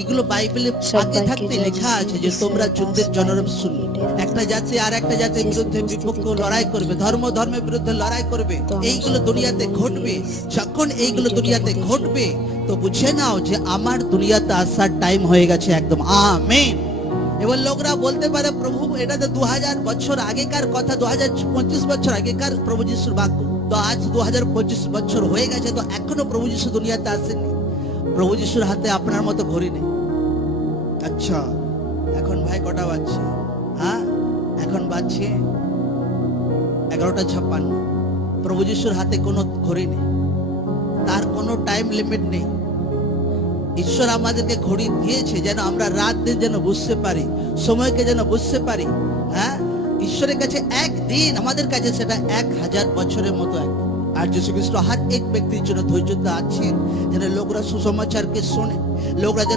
এগুলো বাইবেলে আগে থাকতে লেখা আছে যে তোমরা যুদ্ধের জনরব শুনবে। একটা জাতি আর একটা জাতির বিরুদ্ধে বিপক্ষ লড়াই করবে, ধর্মের বিরুদ্ধে লড়াই করবে। এইগুলো দুনিয়াতে ঘটবে। যখন এইগুলো দুনিয়াতে ঘটবে তো বুঝে নাও যে আমার দুনিয়াতে আসার টাইম হয়ে গেছে একদম। আমেন। এবার লোকরা বলতে পারে প্রভু এটা তো 2000 বছর আগেকার কথা, 2025 বছর আগেকার প্রভু যিশুর বাক্য। তো আজ 2025 বছর হয়ে গেছে, তো এখনো প্রভু যিশু দুনিয়াতে আসেননি। প্রভু যিশুর হাতে আপনার মতো ঘড়ি নেই। আচ্ছা এখন ভাই কটা বাজছে? হ্যাঁ এখন বাজছে 11:56। প্রভু যিশুর হাতে কোনো ঘড়ি নেই, তার কোনো টাইম লিমিট নেই। ঈশ্বর আমাদেরকে ঘড়ি দিয়েছে যেন আমরা রাত দিন যেন বুঝতে পারি, সময়কে যেন বুঝতে পারি। হ্যাঁ, ঈশ্বরের কাছে একদিন আমাদের কাছে সেটা 1000 বছরের মতো এক। আর যীশু খ্রিস্ট হর এক ব্যক্তির জন্য ধৈর্য আছেন যেন লোকরা সুসমাচারকে শোনে, লোকরা যেন